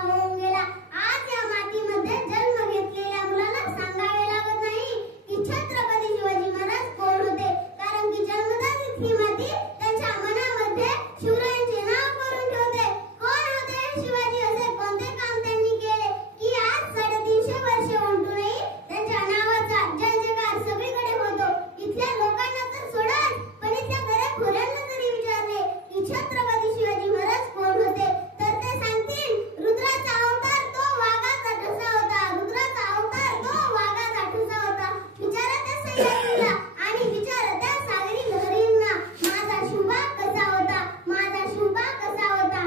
होऊन गेला। आज या मातीमध्ये जन्म घेतलेल्या मुलाला सांगावे लागत नाही की छत्रपती शिवाजी महाराज कोण होते, कारण की जन्मदाच ही माती त्यांच्या मनामध्ये शिवरायांचे नाव करून ठेवते। कोण होते शिवाजी, असे कोणते काम त्यांनी केले की आज 350 वर्ष उलटूनही त्यांच्या नावाचा जय जयकार सगळीकडे होतो। इथल्या लोकांना तर सोडाच, पण इथल्या दरेखोऱ्यांना जरी विचारले की छत्रपती शिवाजी महाराज कोण होते, तर ते सांगतील रुद्राचा अवतार तो वाघाचा ठसा होता, रुद्राचा अवतार तो वाघाचा ठसा होता। विचारा त्या सह्याद्रीला आणि विचारा त्या सागरी लहरींना, माझा शुभा कसा होता, माझा शुभा कसा होता।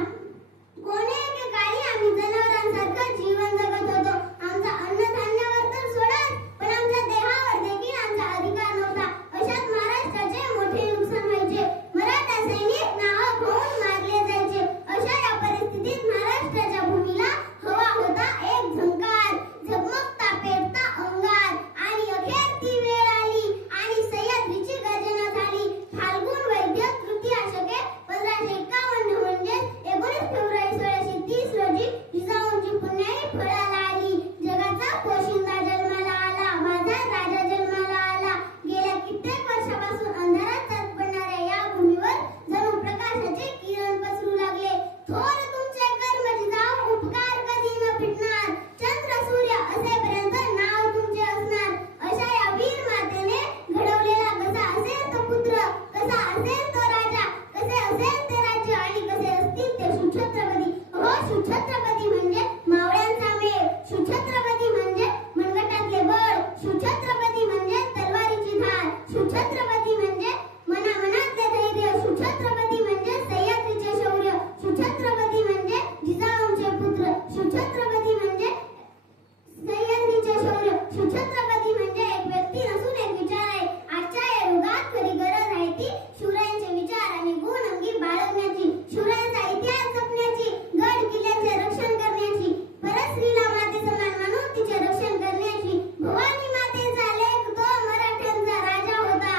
कोणे एके काळी आम्ही जनावरांसारखं जीवन जगत होतो। आमचा अन्नधान्यावर तर सोडाच, पण आमच्या देहावर देखील आमचा अधिकार नव्हता। अशात महाराष्ट्राचे मोठे नुकसान व्हायचे, मराठा सैनिक नाहक होऊन मारले जायचे। अशा या परिस्थितीत महाराष्ट्राच्या भूमीला हवा होता एक झंकार, झगमगता पेटता अंगार, आणि अखेर ती वेळ आली आणि सह्याद्रीची गर्जना झाली। फाल्गुन वैद्य तृतीया शके 1551 म्हणजे 19 फेब्रुवारी 1630 रोजी जिजाऊंची पुण्याई फळाला आली। जगाचा पोशिंदा जन्माला आला, माझा राजा जन्माला आला। गेल्या कित्येक वर्षापासून अंधारात पडणाऱ्या या भूमीवर जणू प्रकाशाचे किरण पसरू लागले। थोर तुमचे कर्म जिजाऊ, उपकार कधी न फिटणार, चंद्र सूर्य असेपर्यंत नाव तुमचे असणार। अशा या वीर मातेने घडवलेला कसा असेल तो पुत्र, कसा असेल तो राजा, कसे असेल ते राज्य आणि कसे असतील ते शिवछत्रपती। हो, शिवछत्रपती म्हणजे मावळ्यांचा मेळ, शिवछत्रपती म्हणजे मनगटातले बळ, शिवछत्रपती म्हणजे तलवारीची धार, शिवछत्रपती म्हणजे मनामनातले धैर्य, शिवछत्रपती म्हणजे सह्याद्रीचे शौर्य, शिवछत्रपती म्हणजे जिजाऊंचे पुत्र, शिवछत्रपती म्हणजे सह्याद्रीचे शौर्य, शिवछत्रपती म्हणजे एक व्यक्ती नसून एक विचार आहे। आजच्या या युगात खरी गरज आहे ती शिवरायांचे विचार आणि गुण अंगी बाळगण्याची, शिवरायांचा इतिहास जपण्याची, गड किल्ल्यांचे रक्षण करण्याची, परस्त्रीला माते समान मानून तिचे रक्षण करण्याची। भवानी मातेचा लेक तो मराठ्यांचा राजा होता,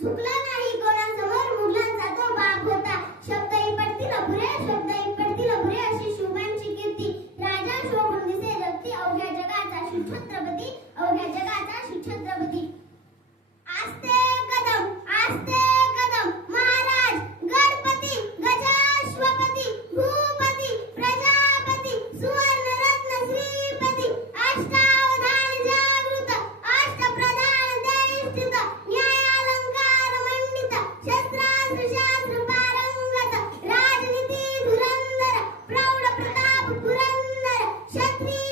झुकला नाही कोणासमोर, मुघलांचा तो बाप होता। शब्दही पडतील अपुरे, शब्दही पडतील अपुरे, अशी शिवबांची कीर्ती। राजा शोभून दिसे जगती, अवघ्या जगाचा शिवछत्रपती, अवघ्या जगाचा शिवछत्रपती। आस्ते कदम, आस्ते कदम, महाराज, गणपती, गजाश्वपती, भूपती, प्रजापती, सुवर्णरत्न श्रीपती, अष्टावधान जागृत, अष्टप्रधान देष्टित, न्यायालंकार मंडित, शस्त्रास्त्र शास्त्र पारंगत, राजनीती धुरंधर, प्रौढ प्रताप पुरंदर, क्षत्रिय